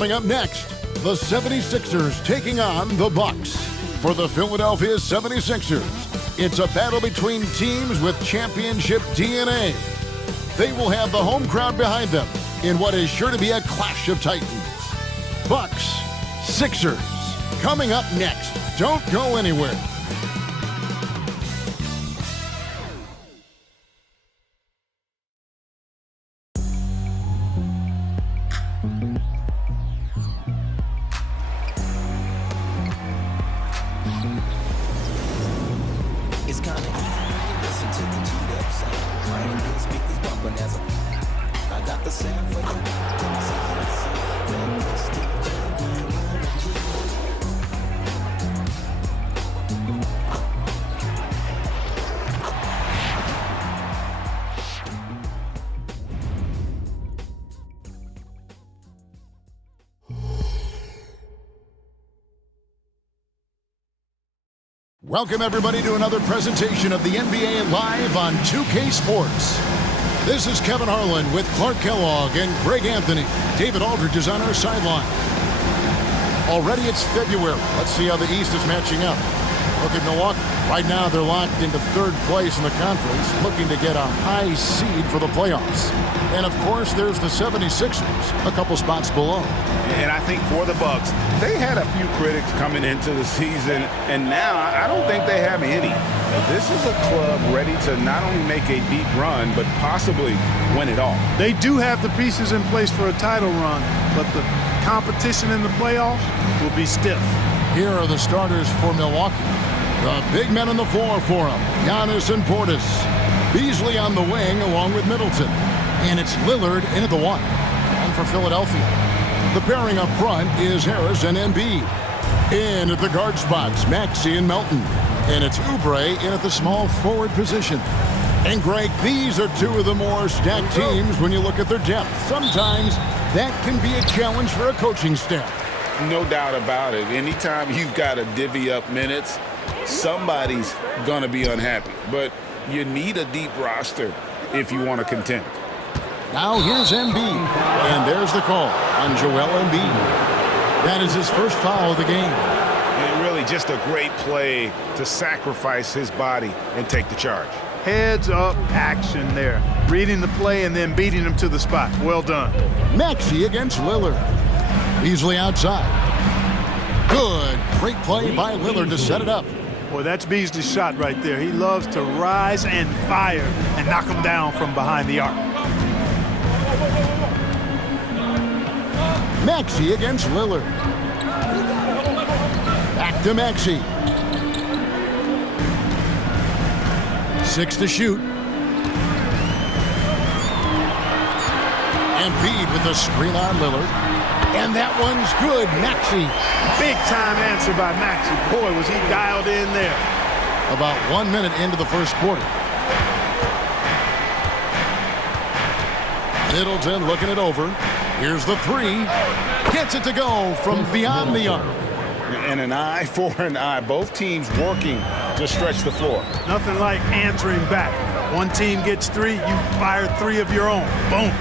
Coming up next, the 76ers taking on the Bucks. For the Philadelphia 76ers, it's a battle between teams with championship DNA. They will have the home crowd behind them in what is sure to be a clash of titans. Bucks, Sixers, coming up next. Don't go anywhere. It's kinda easy, listen to the QCSN. Brand new speakers bumping as I got the sound for you. Welcome, everybody, to another presentation of the NBA Live on 2K Sports. This is Kevin Harlan with Clark Kellogg and Greg Anthony. David Aldridge is on our sideline. Already it's February. Let's see how the East is matching up. Look at Milwaukee. Right now they're locked into third place in the conference, looking to get a high seed for the playoffs. And, of course, there's the 76ers, a couple spots below. And I think for the Bucks, they had a few critics coming into the season, and now I don't think they have any. This is a club ready to not only make a deep run, but possibly win it all. They do have the pieces in place for a title run, but the competition in the playoffs will be stiff. Here are the starters for Milwaukee. The big men on the floor for them, Giannis and Portis. Beasley on the wing along with Middleton. And it's Lillard in at the one. And for Philadelphia, the pairing up front is Harris and Embiid. In at the guard spots, Maxey and Melton. And it's Oubre in at the small forward position. And Greg, these are two of the more stacked teams when you look at their depth. Sometimes that can be a challenge for a coaching staff. No doubt about it. Anytime you've got to divvy up minutes, somebody's going to be unhappy. But you need a deep roster if you want to contend. Now here's Embiid, and there's the call on Joel Embiid. That is his first foul of the game. And really just a great play to sacrifice his body and take the charge. Heads-up action there. Reading the play and then beating him to the spot. Well done. Maxey against Lillard. Beasley outside. Good. Great play by Lillard to set it up. Boy, that's Beasley's shot right there. He loves to rise and fire and knock him down from behind the arc. Maxey against Lillard. Back to Maxey. 6 to shoot. Embiid with the screen on Lillard. And that one's good. Maxey. Big time answer by Maxey. Boy, was he dialed in there. About 1 minute into the first quarter. Middleton looking it over. Here's the three. Gets it to go from beyond the arc. And an eye for an eye. Both teams working to stretch the floor. Nothing like answering back. One team gets three, you fire three of your own. Boom.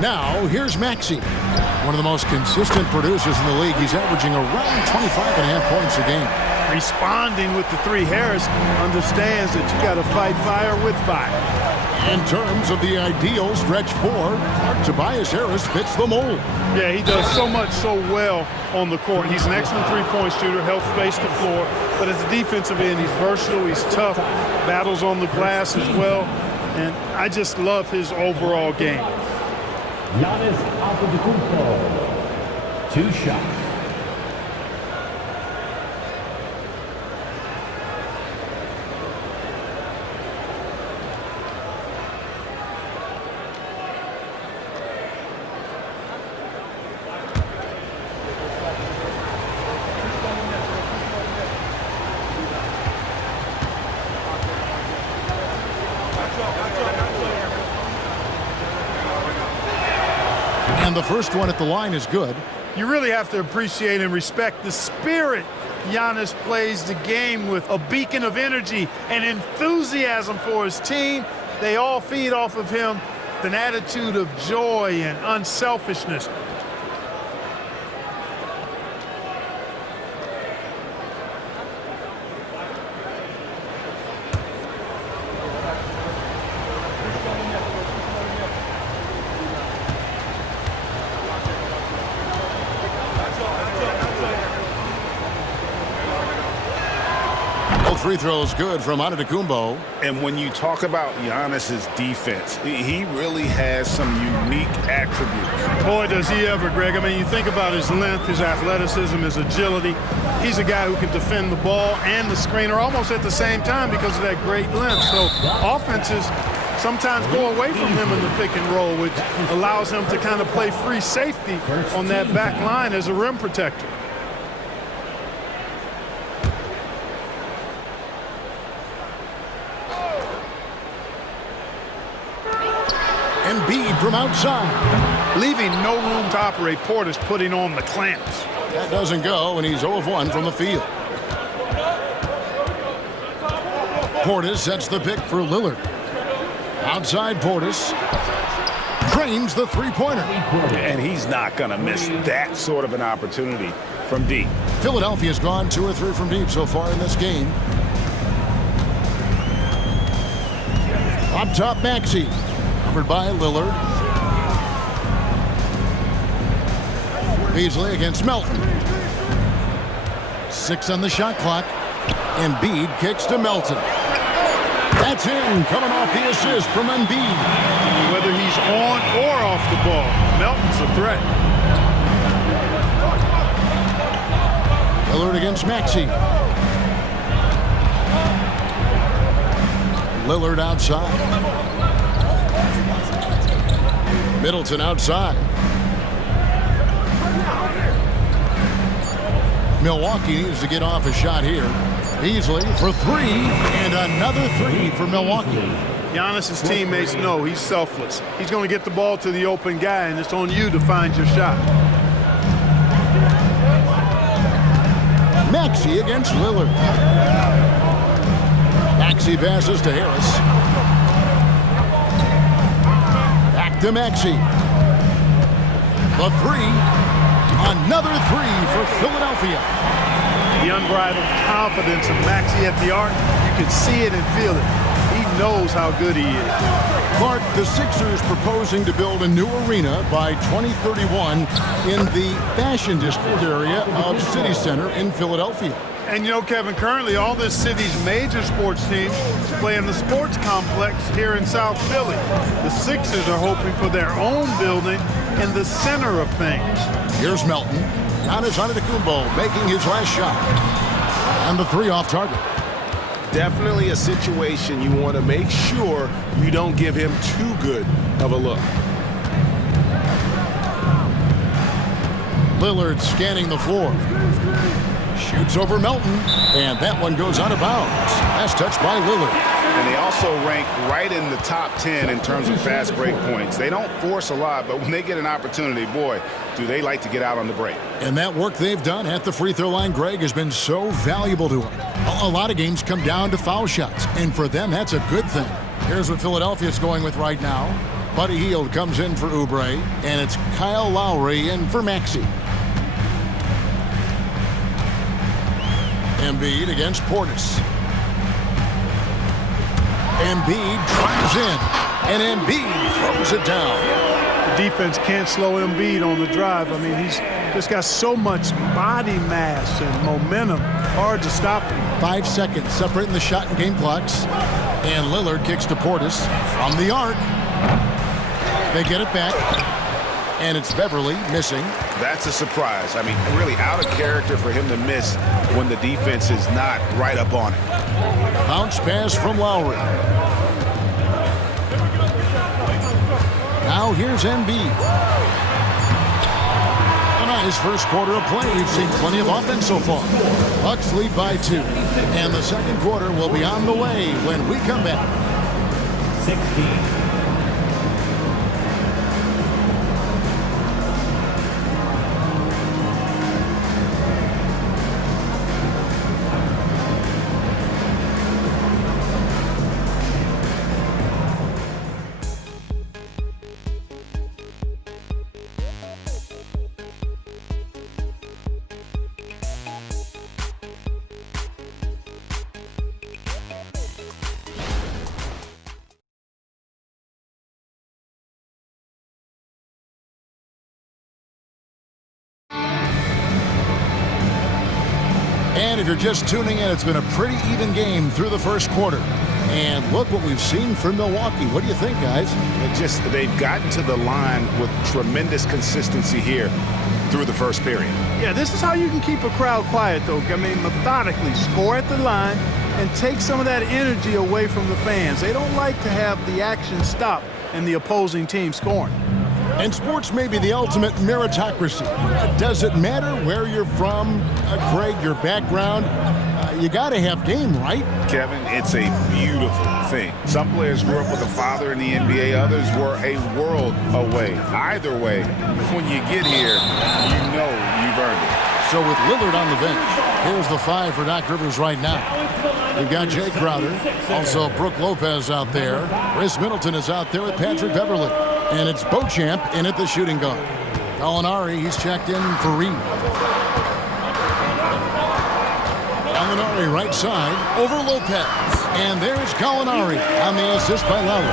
Now, here's Maxey. One of the most consistent producers in the league. He's averaging around 25.5 points a game. Responding with the three. Harris understands that you got to fight fire with fire. In terms of the ideal stretch four, Tobias Harris fits the mold. Yeah, he does so much so well on the court. He's an excellent three-point shooter, helps space the floor. But as a defensive end, he's versatile, he's tough, battles on the glass as well. And I just love his overall game. Giannis Antetokounmpo, 2 shots. And the first one at the line is good. You really have to appreciate and respect the spirit Giannis plays the game with, a beacon of energy and enthusiasm for his team. They all feed off of him, an attitude of joy and unselfishness. Both free throws good from Antetokounmpo. And when you talk about Giannis's defense, he really has some unique attributes. Boy, does he ever, Greg. I mean, you think about his length, his athleticism, his agility. He's a guy who can defend the ball and the screener almost at the same time because of that great length. So offenses sometimes go away from him in the pick and roll, which allows him to kind of play free safety on that back line as a rim protector. Embiid from outside. Leaving no room to operate. Portis putting on the clamps. That doesn't go, and he's 0 of 1 from the field. Portis sets the pick for Lillard. Outside Portis. Drains the three-pointer. And he's not going to miss that sort of an opportunity from deep. Philadelphia's gone 2 or 3 from deep so far in this game. Up top, Maxey. Covered by Lillard. Beasley against Melton. 6 on the shot clock. Embiid kicks to Melton. That's in, coming off the assist from Embiid. Whether he's on or off the ball, Melton's a threat. Lillard against Maxey. Lillard outside. Middleton outside. Milwaukee needs to get off a shot here. Beasley for 3, and another 3 for Milwaukee. Giannis's teammates know he's selfless. He's going to get the ball to the open guy, and it's on you to find your shot. Maxey against Lillard. Maxey passes to Harris. Back to Maxey. The 3. Another 3 for Philadelphia. The unbridled confidence of Maxey at the arc, you can see it and feel it. He knows how good he is. Clark, the Sixers proposing to build a new arena by 2031 in the Fashion District area of City Center in Philadelphia. And you know, Kevin, currently all this city's major sports teams play in the sports complex here in South Philly. The Sixers are hoping for their own building in the center of things. Here's Melton. Giannis Antetokounmpo making his last shot. And the 3 off target. Definitely a situation you want to make sure you don't give him too good of a look. Lillard scanning the floor. Shoots over Melton, and that one goes out of bounds. Last touch by Lillard. And they also rank right in the top 10 in terms of fast break points. They don't force a lot, but when they get an opportunity, boy, do they like to get out on the break. And that work they've done at the free throw line, Greg, has been so valuable to them. A lot of games come down to foul shots, and for them, that's a good thing. Here's what Philadelphia's going with right now. Buddy Hield comes in for Oubre, and it's Kyle Lowry in for Maxey. Embiid against Portis. Embiid drives in, and Embiid throws it down. The defense can't slow Embiid on the drive. I mean, he's just got so much body mass and momentum. Hard to stop him. 5 seconds separating the shot and game clocks. And Lillard kicks to Portis from the arc. They get it back. And it's Beverly missing. That's a surprise. I mean, really out of character for him to miss when the defense is not right up on it. Bounce pass from Lowry. Now here's Embiid. A nice first quarter of play. We've seen plenty of offense so far. Bucks lead by 2. And the second quarter will be on the way when we come back. 16. And if you're just tuning in, it's been a pretty even game through the first quarter. And look what we've seen from Milwaukee. What do you think, guys? They've gotten to the line with tremendous consistency here through the first period. Yeah, this is how you can keep a crowd quiet, though. I mean, methodically score at the line and take some of that energy away from the fans. They don't like to have the action stop and the opposing team scoring. And sports may be the ultimate meritocracy. Does it matter where you're from, Greg, your background? You got to have game, right? Kevin, it's a beautiful thing. Some players grew up with a father in the NBA. Others were a world away. Either way, when you get here, you know you've earned it. So with Lillard on the bench, here's the 5 for Doc Rivers right now. We've got Jay Crowder, also Brook Lopez out there. Chris Middleton is out there with Patrick Beverly. And it's Beauchamp in at the shooting guard. Gallinari, he's checked in for Reed. Gallinari right side over Lopez. And there's Gallinari on the assist by Lowry.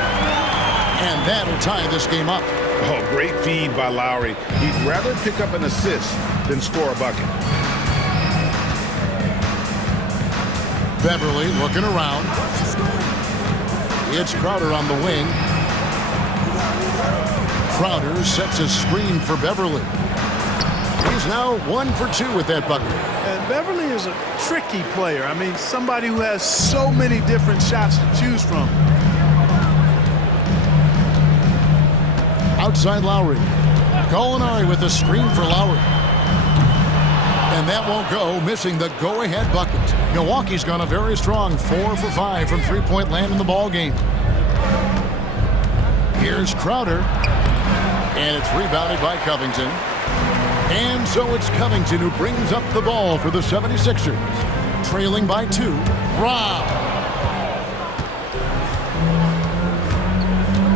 And that'll tie this game up. Oh, great feed by Lowry. He'd rather pick up an assist than score a bucket. Beverly looking around. It's Crowder on the wing. Crowder sets a screen for Beverly. He's now 1 for 2 with that bucket. And Beverly is a tricky player. I mean, somebody who has so many different shots to choose from. Outside Lowry. Gallinari with the screen for Lowry. And that won't go, missing the go-ahead bucket. Milwaukee's gone a very strong 4 for 5 from three-point land in the ball game. Here's Crowder. And it's rebounded by Covington. And so it's Covington who brings up the ball for the 76ers. Trailing by 2. Wow.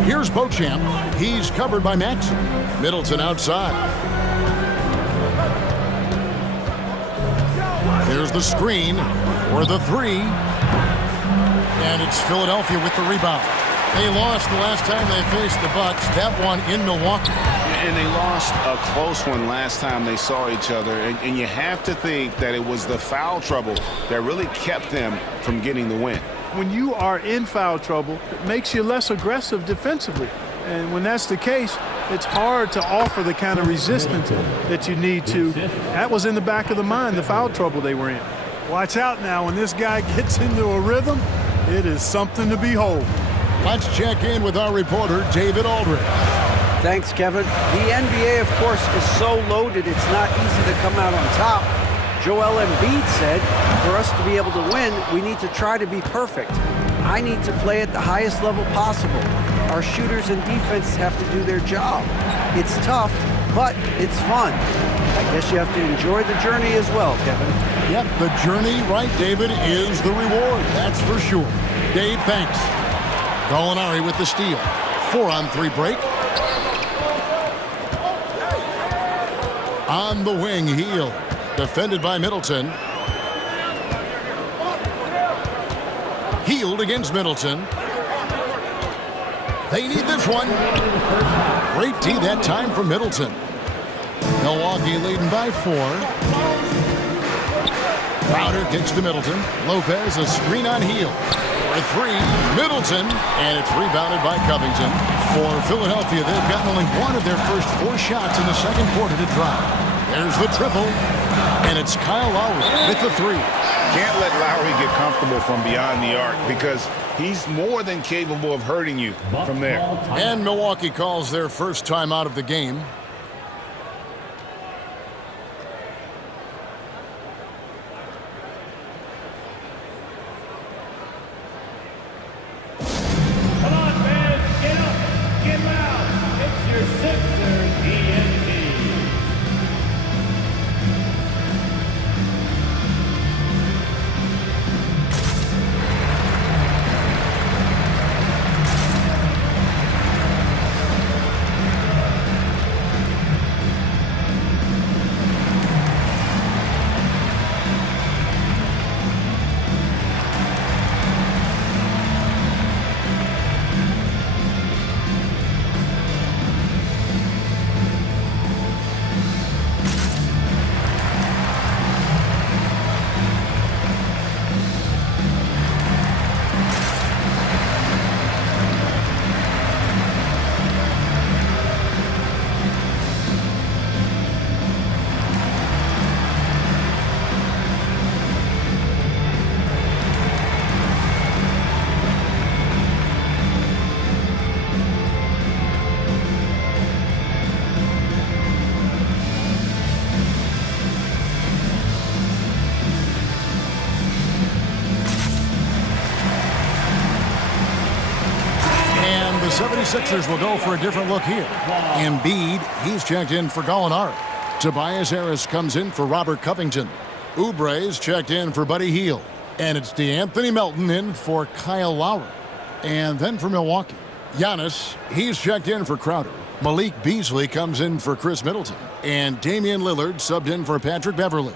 Here's Beauchamp. He's covered by Maxey. Middleton outside. There's the screen for the 3. And it's Philadelphia with the rebound. They lost the last time they faced the Bucks. That one in Milwaukee. And they lost a close one last time they saw each other. And you have to think that it was the foul trouble that really kept them from getting the win. When you are in foul trouble, it makes you less aggressive defensively. And when that's the case, it's hard to offer the kind of resistance that you need to. That was in the back of the mind, the foul trouble they were in. Watch out now. When this guy gets into a rhythm, it is something to behold. Let's check in with our reporter, David Aldridge. Thanks, Kevin. The NBA, of course, is so loaded, it's not easy to come out on top. Joel Embiid said, for us to be able to win, we need to try to be perfect. I need to play at the highest level possible. Our shooters and defense have to do their job. It's tough, but it's fun. I guess you have to enjoy the journey as well, Kevin. Yep, the journey, right, David, is the reward. That's for sure. Dave, thanks. Gallinari with the steal. 4-on-3 break. On the wing, Heel. Defended by Middleton. Healed against Middleton. They need this one. Great D that time from Middleton. Milwaukee leading by 4. Crowder kicks to Middleton. Lopez, a screen on Heel. For 3, Middleton, and it's rebounded by Covington. For Philadelphia, they've gotten only one of their first 4 shots in the second quarter to drop. There's the triple, and it's Kyle Lowry with the 3. Can't let Lowry get comfortable from beyond the arc because he's more than capable of hurting you from there. And Milwaukee calls their first time out of the game. Come on, fans, get up, get loud. It's your Sixers ENT. 76ers will go for a different look here. Embiid, he's checked in for Gallinari. Tobias Harris comes in for Robert Covington. Oubre's checked in for Buddy Hield. And it's DeAnthony Melton in for Kyle Lowry. And then for Milwaukee, Giannis, he's checked in for Crowder. Malik Beasley comes in for Chris Middleton. And Damian Lillard subbed in for Patrick Beverley.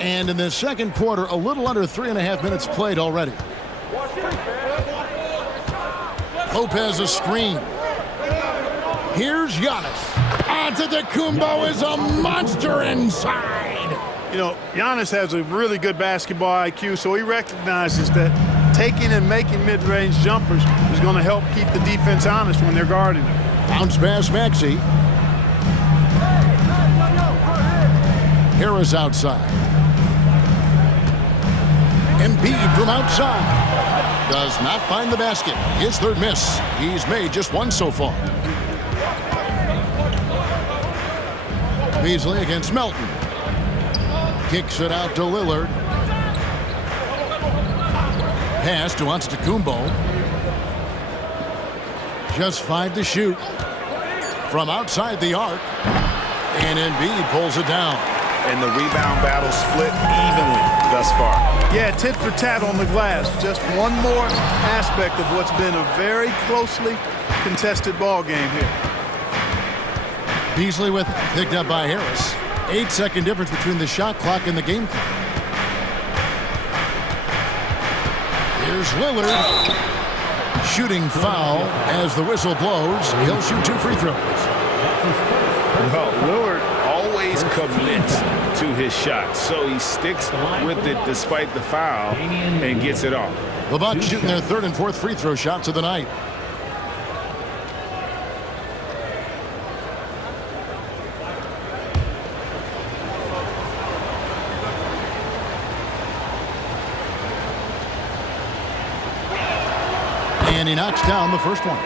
And in the second quarter, a little under 3.5 minutes played already. Lopez a screen. Here's Giannis. Antetokounmpo is a monster inside. You know, Giannis has a really good basketball IQ, so he recognizes that taking and making mid-range jumpers is going to help keep the defense honest when they're guarding him. Bounce pass Maxey. Harris outside. Embiid from outside. Does not find the basket. His third miss. He's made just one so far. Beasley against Melton. Kicks it out to Lillard. Pass to Antetokounmpo. Just 5 to shoot. From outside the arc. And Embiid pulls it down. And the rebound battle split evenly thus far. Yeah, tit for tat on the glass. Just one more aspect of what's been a very closely contested ball game here. Beasley with it, picked up by Harris. 8-second difference between the shot clock and the game clock. Here's Lillard. Shooting foul as the whistle blows. He'll shoot 2 free throws. Well, Lillard always commits to his shot, so he sticks with it despite the foul and gets it off. The Bucks shooting their 3rd and 4th free throw shots of the night. And he knocks down the first one.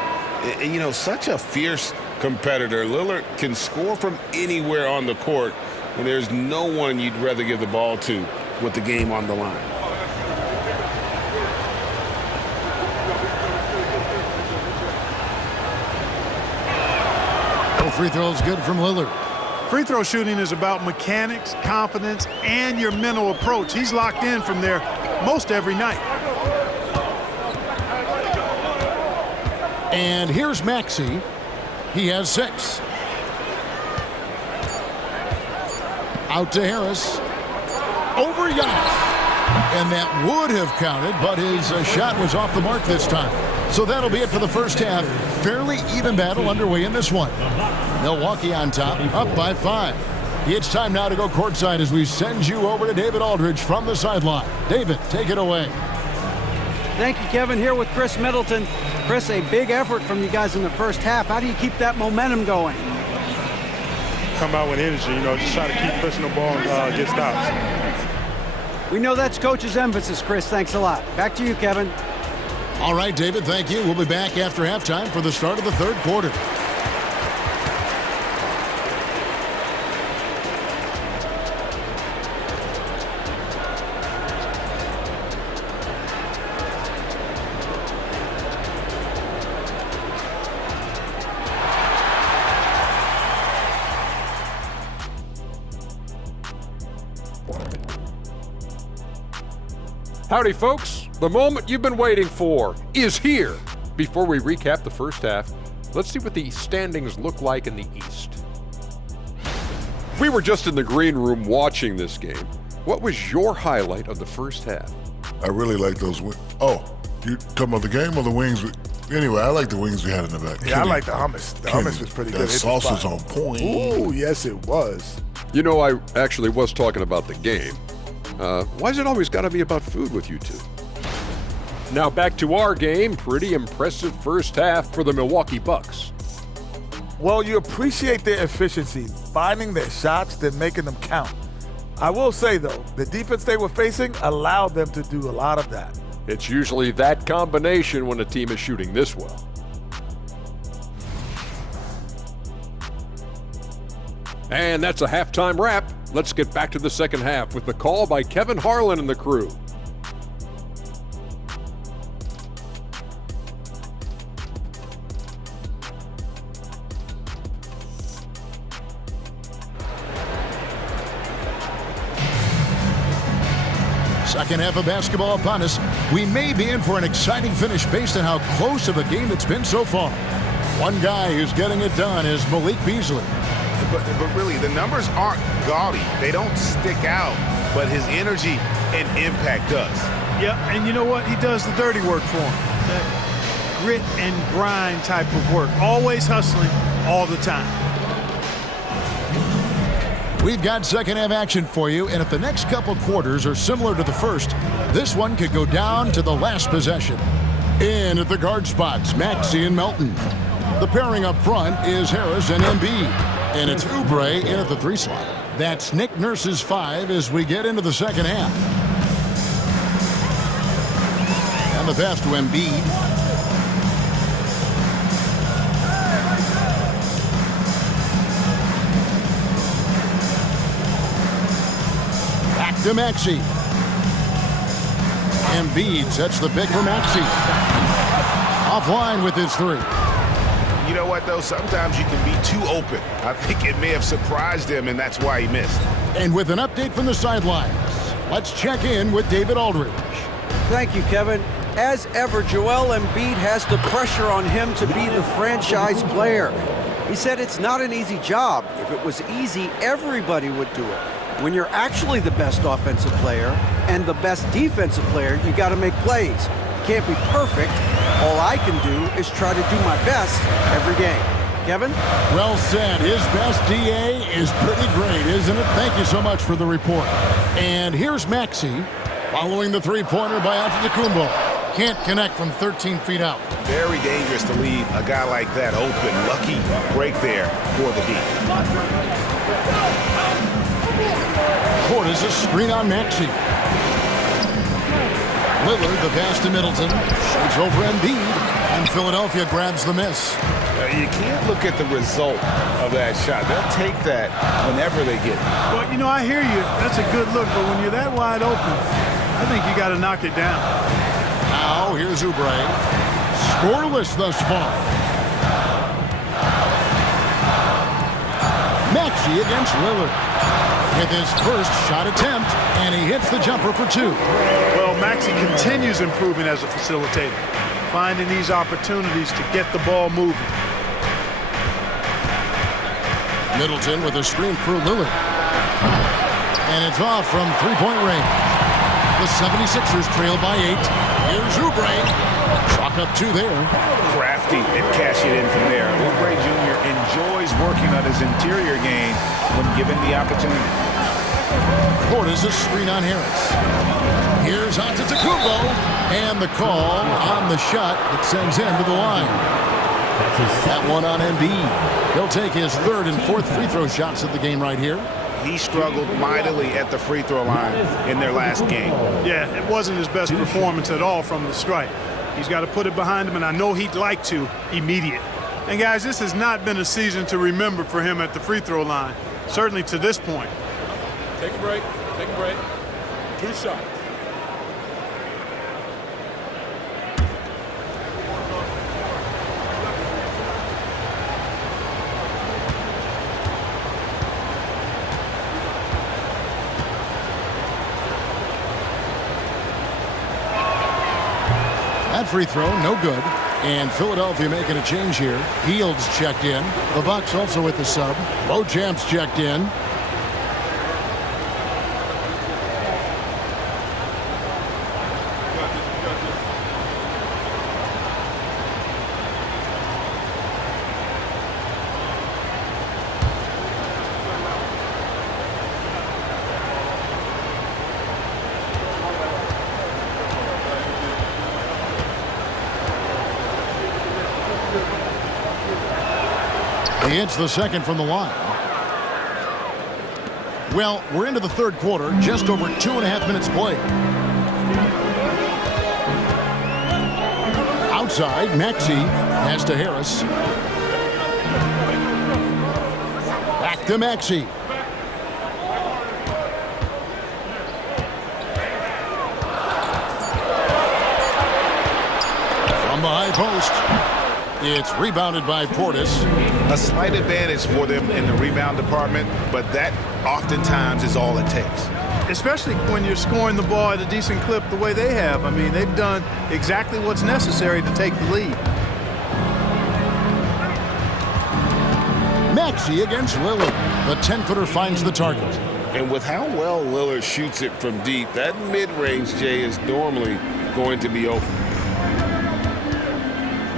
You know, such a fierce competitor. Lillard can score from anywhere on the court, and there's no one you'd rather give the ball to with the game on the line. No free throws good from Lillard. Free throw shooting is about mechanics, confidence, and your mental approach. He's locked in from there most every night. And here's Maxey. He has 6. Out to Harris. Over Giannis. And that would have counted, but his shot was off the mark this time. So that'll be it for the first half. Fairly even battle underway in this one. Milwaukee on top, up by 5. It's time now to go courtside as we send you over to David Aldridge from the sideline. David, take it away. Thank you, Kevin. Here with Chris Middleton. Chris, a big effort from you guys in the first half. How do you keep that momentum going? Come out with energy, you know, just try to keep pushing the ball and get stops. We know that's Coach's emphasis, Chris. Thanks a lot. Back to you, Kevin. All right, David, thank you. We'll be back after halftime for the start of the third quarter. Howdy, folks. The moment you've been waiting for is here. Before we recap the first half, let's see what the standings look like in the East. We were just in the green room watching this game. What was your highlight of the first half? I really like those wings. Oh, you talking about the game or the wings? Anyway, I like the wings we had in the back. Yeah, I like the hummus. The hummus was pretty good. That sauce was on point. Ooh, yes, it was. You know, I actually was talking about the game. Why's it always got to be about food with you two? Now back to our game. Pretty impressive first half for the Milwaukee Bucks. Well, you appreciate their efficiency, finding their shots, then making them count. I will say, though, the defense they were facing allowed them to do a lot of that. It's usually that combination when a team is shooting this well. And that's a halftime wrap. Let's get back to the second half with the call by Kevin Harlan and the crew. Second half of basketball upon us. We may be in for an exciting finish based on how close of a game it's been so far. One guy who's getting it done is Malik Beasley. But really, the numbers aren't gaudy. They don't stick out, but his energy and impact does. Yeah, and you know what? He does the dirty work for him. That grit and grind type of work. Always hustling all the time. We've got second half action for you, and if the next couple quarters are similar to the first, this one could go down to the last possession. In at the guard spots, Maxey and Melton. The pairing up front is Harris and Embiid, and it's Oubre in at the 3 slot. That's Nick Nurse's 5 as we get into the second half. And the pass to Embiid. To Maxey. Embiid sets the pick for Maxey. Offline with his 3. You know what, though? Sometimes you can be too open. I think it may have surprised him, and that's why he missed. And with an update from the sidelines, let's check in with David Aldridge. Thank you, Kevin. As ever, Joel Embiid has the pressure on him to be the franchise player. He said it's not an easy job. If it was easy, everybody would do it. When you're actually the best offensive player and the best defensive player, you got to make plays. You can't be perfect. All I can do is try to do my best every game. Kevin? Well said. His best DA is pretty great, isn't it? Thank you so much for the report. And here's Maxey following the three-pointer by Antetokounmpo. Can't connect from 13 feet out. Very dangerous to leave a guy like that open. Lucky break there for the D. Portis a screen on Maxey. Lillard the pass to Middleton. Shoots over Embiid, and Philadelphia grabs the miss. You can't look at the result of that shot. They'll take that whenever they get it. Well, you know, I hear you. That's a good look, but when you're that wide open, I think you got to knock it down. Now here's Oubre. Scoreless thus far. Maxey against Lillard. With his first shot attempt, and he hits the jumper for 2. Well, Maxey continues improving as a facilitator, finding these opportunities to get the ball moving. Middleton with a screen for Lillard. And it's off from three-point range. The 76ers trail by 8. Here's Oubre. Chalk up 2 there. Crafty and cash it in from there. Oubre Jr. enjoys working on his interior game when given the opportunity. Portis a screen on Harris. Here's Antetokounmpo, and the call on the shot that sends him to the line. That one on Embiid. He'll take his 3rd and 4th free throw shots of the game right here. He struggled mightily at the free throw line in their last game. Yeah, it wasn't his best performance at all from the stripe. He's got to put it behind him, and I know he'd like to immediate. And guys, this has not been a season to remember for him at the free throw line, certainly to this point. Take a break. Take a break. 2 shots. That free throw, no good. And Philadelphia making a change here. Fields checked in. The Bucks also with the sub. Beauchamp's checked in. He hits the second from the line. Well, we're into the 3rd quarter, just over 2.5 minutes played. Outside, Maxey pass to Harris. Back to Maxey. post. It's rebounded by Portis. A slight advantage for them in the rebound department, but that oftentimes is all it takes. Especially when you're scoring the ball at a decent clip the way they have. I mean, they've done exactly what's necessary to take the lead. Maxey against Lillard. The 10-footer finds the target. And with how well Lillard shoots it from deep, that mid-range, Jay, is normally going to be open.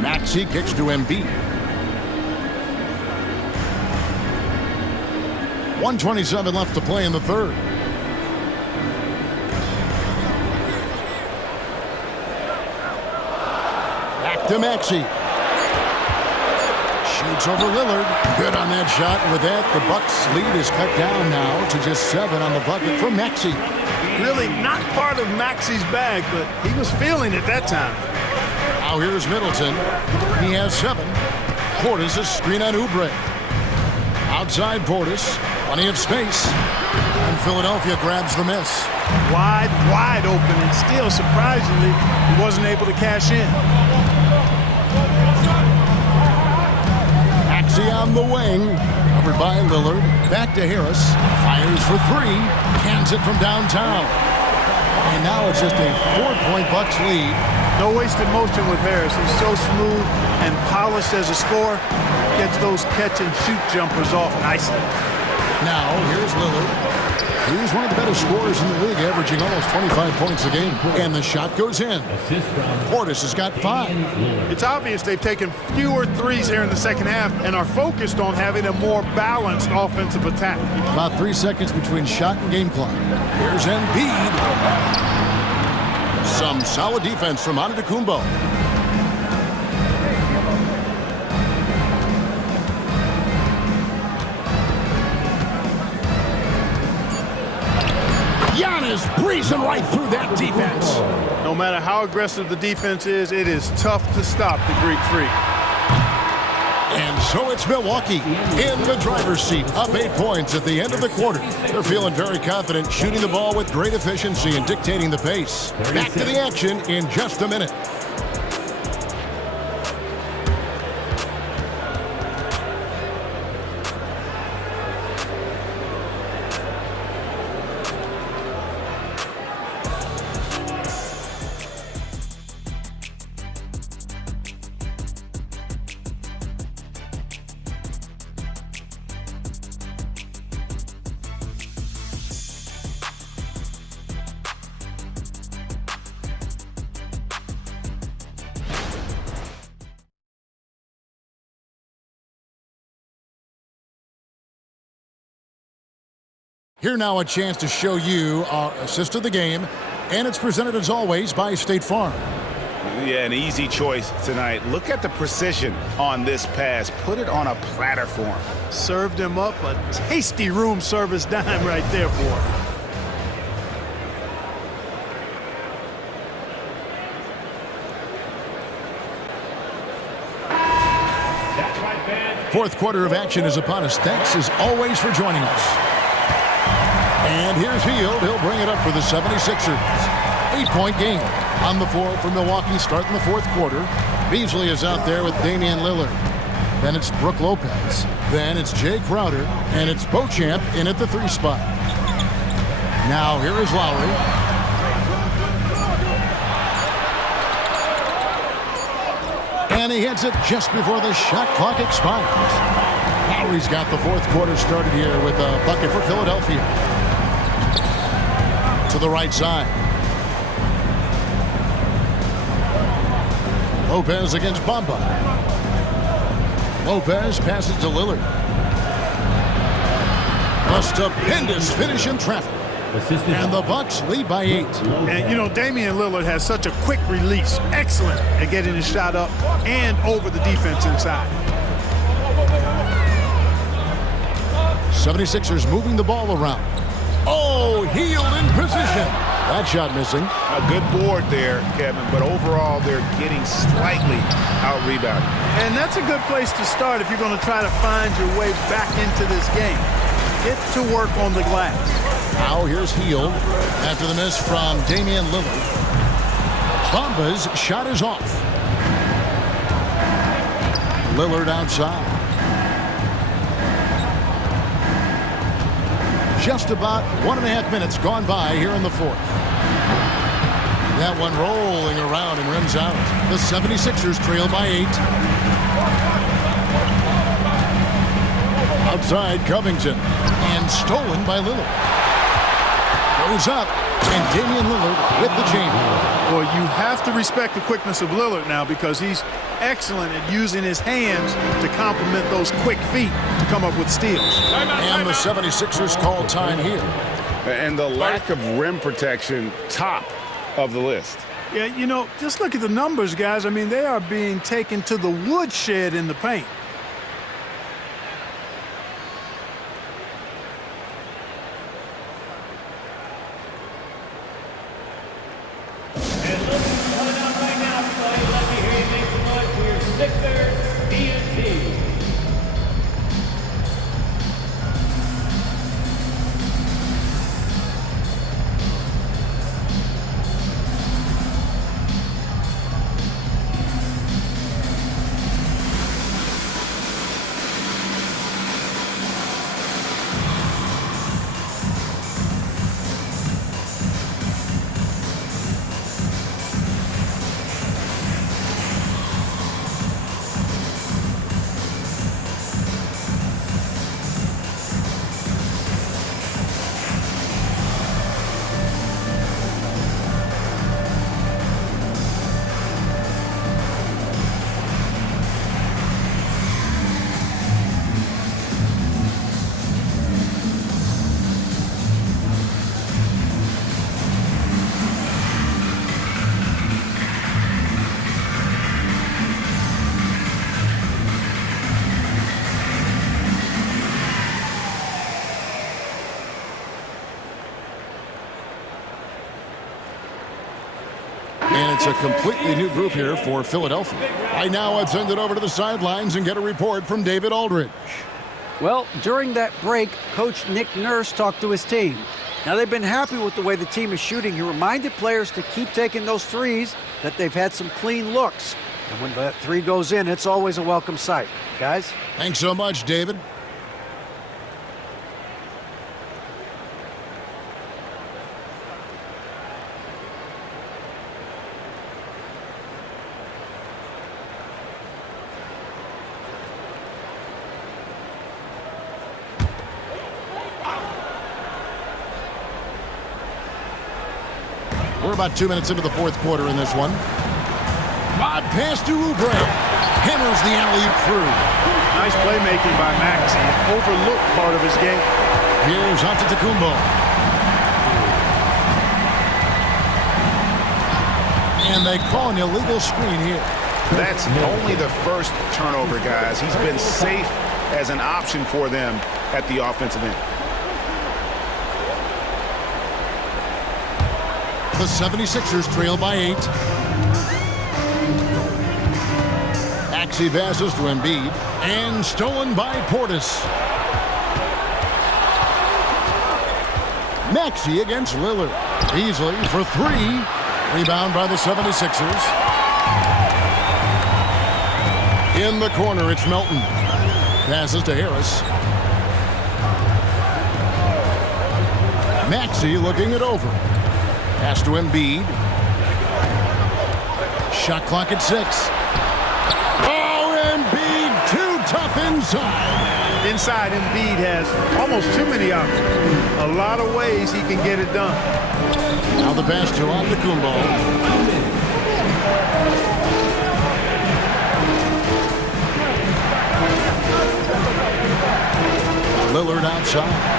Maxey kicks to Embiid. 1:27 left to play in the third. Back to Maxey. Shoots over Lillard. Good on that shot. With that, the Bucks' lead is cut down now to just 7 on the bucket from Maxey. Really not part of Maxey's bag, but he was feeling it that time. Now here's Middleton. He has 7. Portis a screen on Oubre. Outside Portis. Plenty of space. And Philadelphia grabs the miss. Wide open, and still, surprisingly, he wasn't able to cash in. Maxey on the wing. Covered by Lillard. Back to Harris. Fires for 3. Cans it from downtown. And now it's just a 4-point Bucks lead. No wasted motion with Harris. He's so smooth and polished as a scorer. Gets those catch-and-shoot jumpers off nicely. Now, here's Lillard. He's one of the better scorers in the league, averaging almost 25 points a game. And the shot goes in. Portis has got 5. It's obvious they've taken fewer threes here in the second half and are focused on having a more balanced offensive attack. About 3 seconds between shot and game clock. Here's Embiid. Some solid defense from Antetokounmpo. Giannis breezing right through that defense. No matter how aggressive the defense is, it is tough to stop the Greek Freak. And so it's Milwaukee in the driver's seat, up 8 points at the end of the quarter. They're feeling very confident, shooting the ball with great efficiency and dictating the pace. Back to the action in just a minute. Here now a chance to show you our assist of the game, and it's presented as always by State Farm. Yeah, an easy choice tonight. Look at the precision on this pass. Put it on a platter for him. Served him up a tasty room service dime right there for him. Fourth quarter of action is upon us. Thanks as always for joining us. And here's Hield. He'll bring it up for the 76ers. 8-point game on the floor for Milwaukee starting the fourth quarter. Beasley is out there with Damian Lillard. Then it's Brook Lopez. Then it's Jay Crowder. And it's Beauchamp in at the 3 spot. Now here is Lowry. And he hits it just before the shot clock expires. Lowry's got the fourth quarter started here with a bucket for Philadelphia. To the right side. Lopez against Bamba. Lopez passes to Lillard. A stupendous finish in traffic. And the Bucks lead by 8. And, you know, Damian Lillard has such a quick release. Excellent at getting his shot up and over the defense inside. 76ers moving the ball around. Oh, Hield in position. That shot missing. A good board there, Kevin, but overall they're getting slightly out-rebounded. And that's a good place to start if you're going to try to find your way back into this game. Get to work on the glass. Now here's Hield after the miss from Damian Lillard. Bamba's shot is off. Lillard outside. Just about 1.5 minutes gone by here in the fourth. That one rolling around and rims out. The 76ers trail by 8. Outside Covington. And stolen by Lillard. Goes up. And Damian Lillard with the jam. Well, you have to respect the quickness of Lillard now because he's excellent at using his hands to complement those quick feet to come up with steals. And the 76ers call time here. And the lack of rim protection, top of the list. Yeah, you know, just look at the numbers, guys. I mean, they are being taken to the woodshed in the paint. And it's a completely new group here for Philadelphia. Right now, I'd send it over to the sidelines and get a report from David Aldridge. Well, during that break, Coach Nick Nurse talked to his team. Now, they've been happy with the way the team is shooting. He reminded players to keep taking those threes, that they've had some clean looks. And when that three goes in, it's always a welcome sight. Guys? Thanks so much, David. We're about 2 minutes into the fourth quarter in this one. Rod pass to Oubre. Hammers the alley-oop through. Nice playmaking by Maxey. Overlooked part of his game. Here's Antetokounmpo. And they call an illegal screen here. That's only the first turnover, guys. He's been safe as an option for them at the offensive end. The 76ers trail by 8. Maxey passes to Embiid. And stolen by Portis. Maxey against Lillard. Beasley for 3. Rebound by the 76ers. In the corner, it's Melton. Passes to Harris. Maxey looking it over. Pass to Embiid. Shot clock at 6. Oh, Embiid too tough inside. Inside, Embiid has almost too many options. A lot of ways he can get it done. Now the pass to Antetokounmpo. Lillard outside.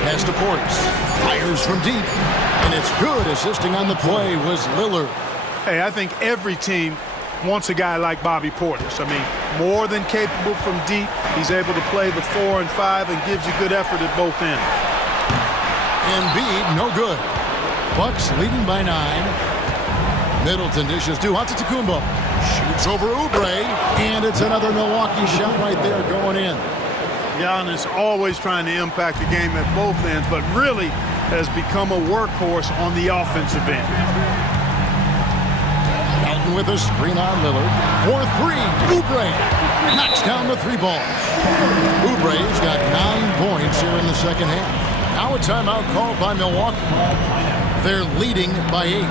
Pass to Portis. Fires from deep. And it's good. Assisting on the play was Lillard. Hey, I think every team wants a guy like Bobby Portis. I mean, more than capable from deep. He's able to play the 4 and 5 and gives you good effort at both ends. Embiid, no good. Bucks leading by 9. Middleton dishes to Antetokounmpo. Shoots over Oubre. And it's another Milwaukee shot right there going in. Giannis always trying to impact the game at both ends, but really has become a workhorse on the offensive end. Melton And with a screen on Lillard, for three, Oubre knocks down the three balls. Oubre's got 9 points here in the second half. Now a timeout called by Milwaukee. They're leading by 8.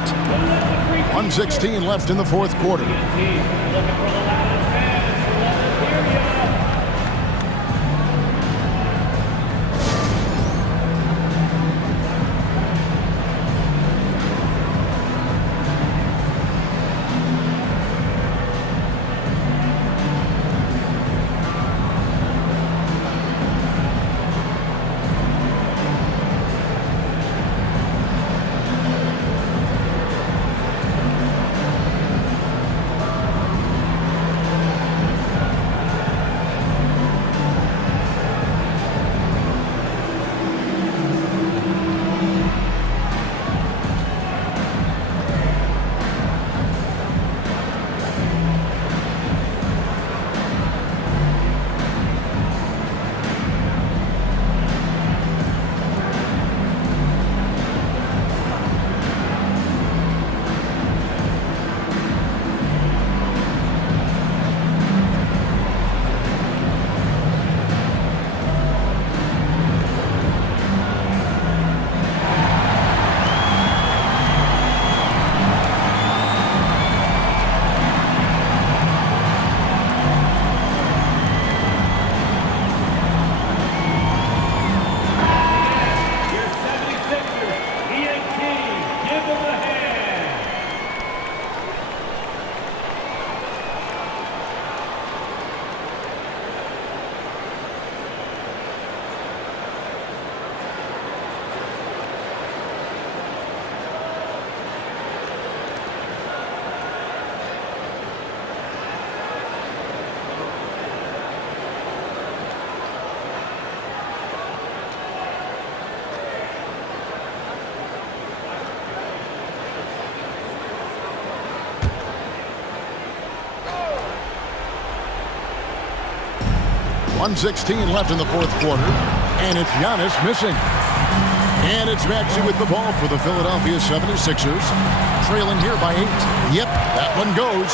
1:16 left in the fourth quarter. .116 left in the fourth quarter, and it's Giannis missing. And it's Maxey with the ball for the Philadelphia 76ers, trailing here by 8. Yep, that one goes.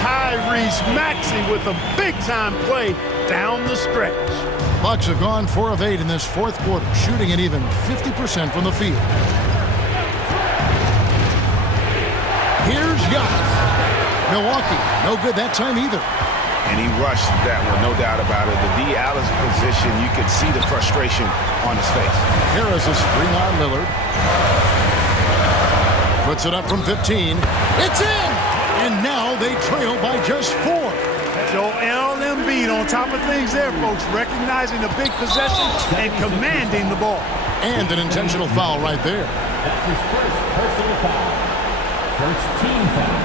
Tyrese Maxey with a big-time play down the stretch. Bucks have gone 4 of 8 in this fourth quarter, shooting at even 50% from the field. Here's Giannis. Milwaukee, no good that time either. And he rushed that one, no doubt about it. The D. Allen's position, you could see the frustration on his face. Here is a screen on Lillard. Puts it up from 15. It's in! And now they trail by just 4. Joel Embiid on top of things there, folks, recognizing the big possession and commanding the ball. And an intentional foul right there. That's his first personal foul. First team foul.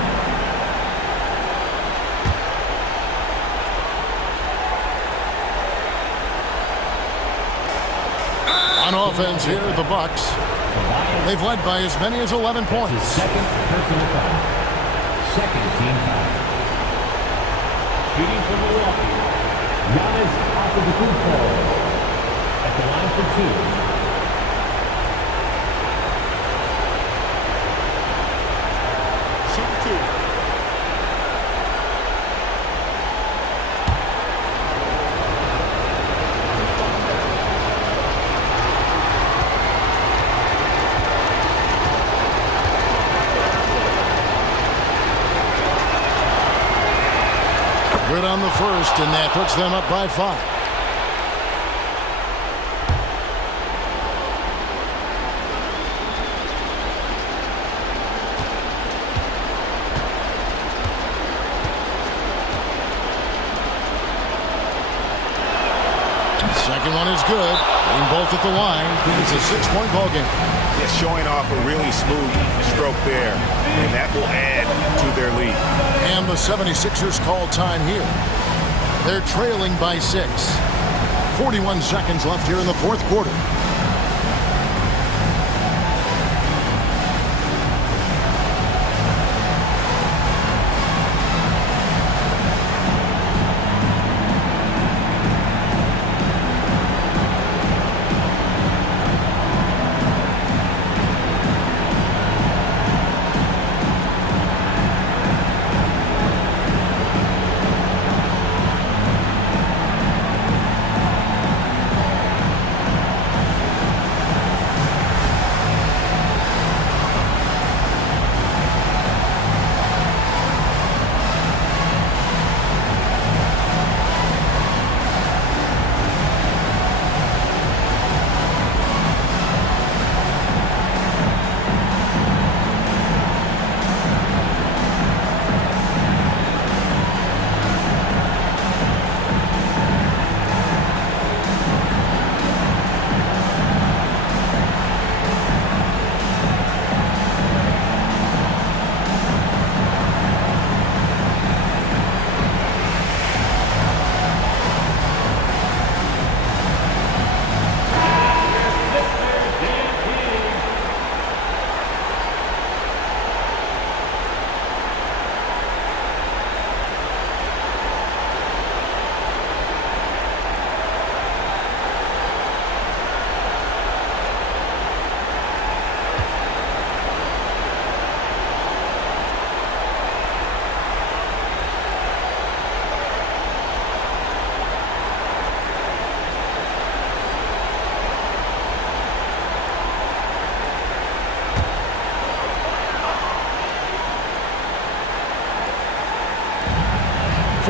On offense here, the Bucks. They've led by as many as 11 points. His second personal foul. Second team foul. Shooting from Milwaukee. Giannis Antetokounmpo at the line for 2. Good on the first, and that puts them up by 5. Second one is good. Getting both at the line. It's a 6-point ball game. It's showing off a really smooth stroke there, and that will add to their lead. And the 76ers call time here. They're trailing by 6. 41 seconds left here in the fourth quarter.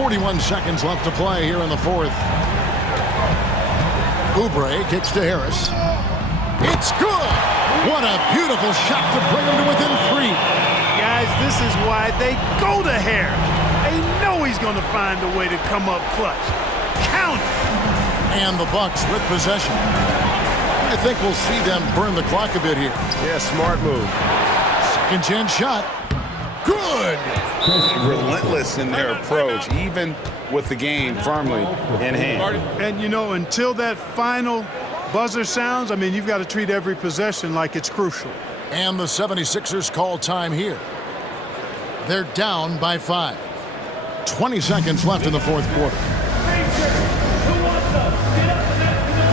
41 seconds left to play here in the fourth. Oubre kicks to Harris. It's good! What a beautiful shot to bring him to within 3. Guys, this is why they go to Harris. They know he's going to find a way to come up clutch. Count it! And the Bucks with possession. I think we'll see them burn the clock a bit here. Yeah, smart move. Second chance shot. Good! Relentless in their approach, even with the game firmly in hand. And, you know, until that final buzzer sounds, I mean, you've got to treat every possession like it's crucial. And the 76ers call time here. They're down by 5. 20 seconds left in the fourth quarter. Who wants us? Get up and make some noise.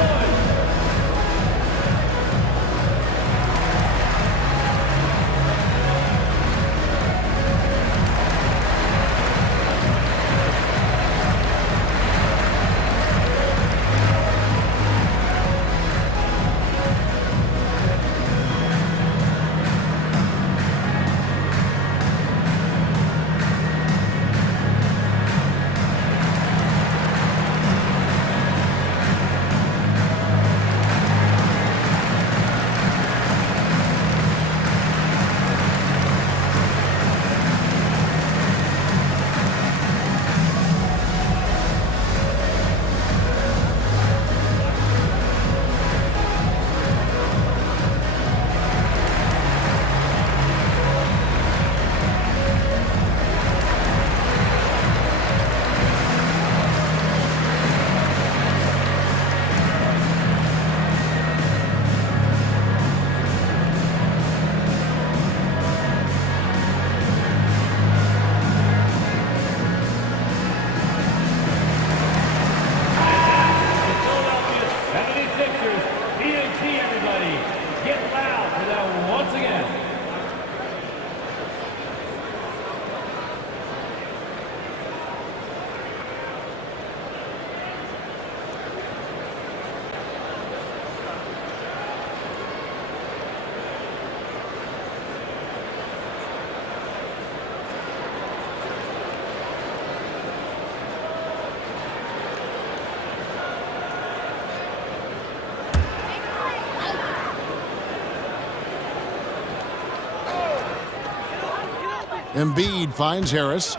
Embiid finds Harris.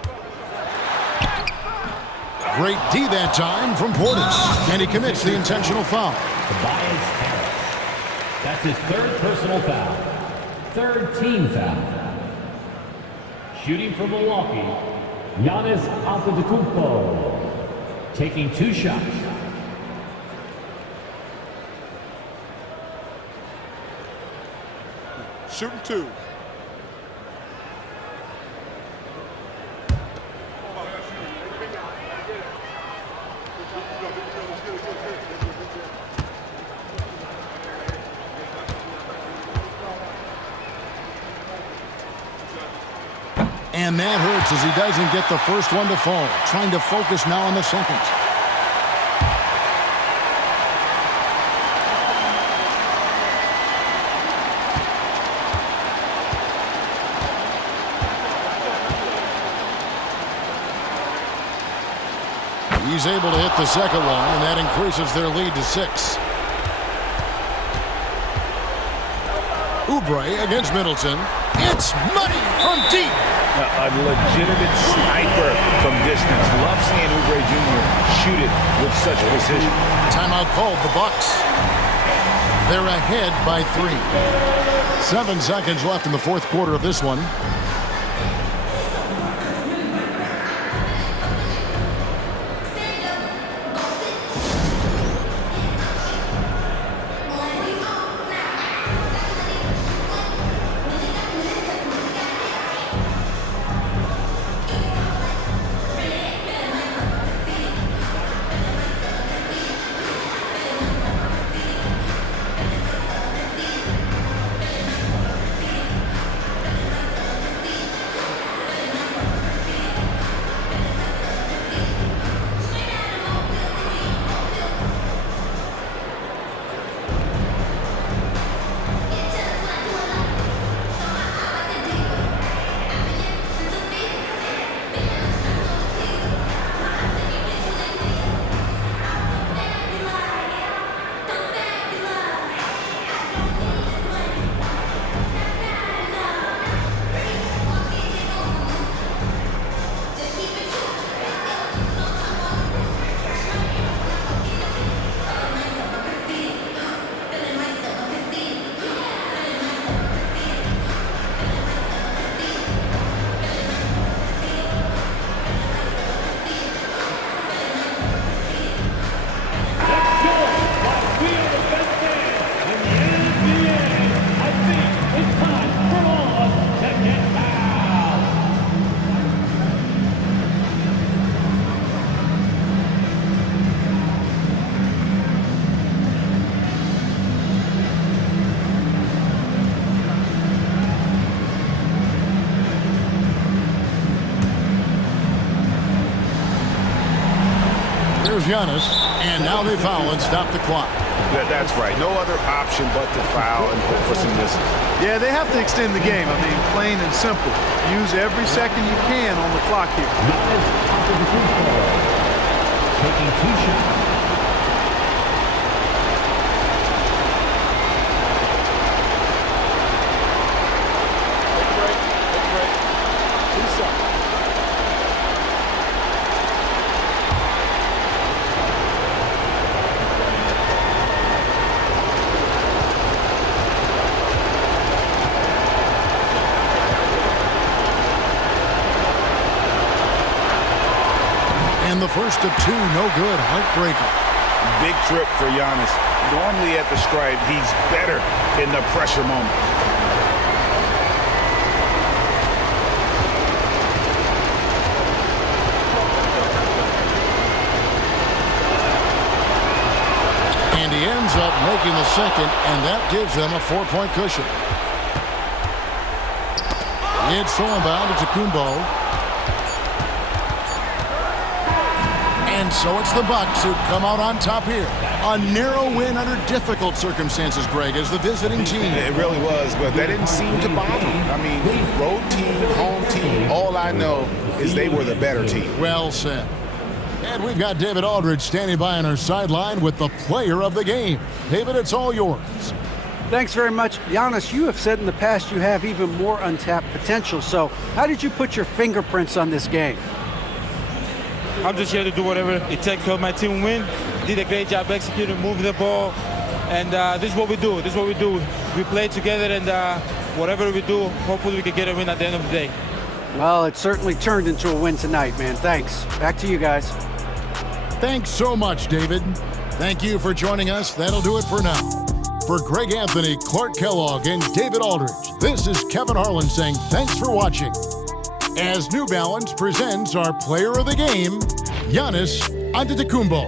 Great D that time from Portis. And he commits the intentional foul. Tobias Harris. That's his third personal foul. Third team foul. Shooting from Milwaukee, Giannis Antetokounmpo. Taking 2 shots. Shooting 2. And that hurts as he doesn't get the first one to fall. Trying to focus now on the second. He's able to hit the second one, and that increases their lead to 6. Oubre against Middleton. It's money from deep. A legitimate sniper from distance. Love seeing Oubre Jr. shoot it with such precision. Timeout called, the Bucks. They're ahead by 3. 7 seconds left in the fourth quarter of this one. Here's Giannis, and now they foul and stop the clock. That's right. No other option but to foul and hope for some misses. Yeah, they have to extend the game. I mean, plain and simple. Use every second you can on the clock here. Giannis Antetokounmpo, taking 2 shots. And the first of 2, no good. Heartbreaker. Big trip for Giannis. Normally at the stripe, he's better in the pressure moment. And he ends up making the second, and that gives them a 4-point cushion. It's thrown down to Antetokounmpo. And so it's the Bucks who come out on top here. A narrow win under difficult circumstances, Greg, as the visiting team. It really was, but that didn't seem to bother him. I mean, road team, home team, all I know is they were the better team. Well said. And we've got David Aldridge standing by on our sideline with the player of the game. David, it's all yours. Thanks very much. Giannis, you have said in the past you have even more untapped potential. So how did you put your fingerprints on this game? I'm just here to do whatever it takes to help my team win. Did a great job executing, moving the ball, and this is what we do. This is what we do. We play together, and whatever we do, hopefully we can get a win at the end of the day. Well, it certainly turned into a win tonight, man. Thanks. Back to you guys. Thanks so much, David. Thank you for joining us. That'll do it for now. For Greg Anthony, Clark Kellogg, and David Aldridge, this is Kevin Harlan saying thanks for watching. As New Balance presents our player of the game, Giannis Antetokounmpo.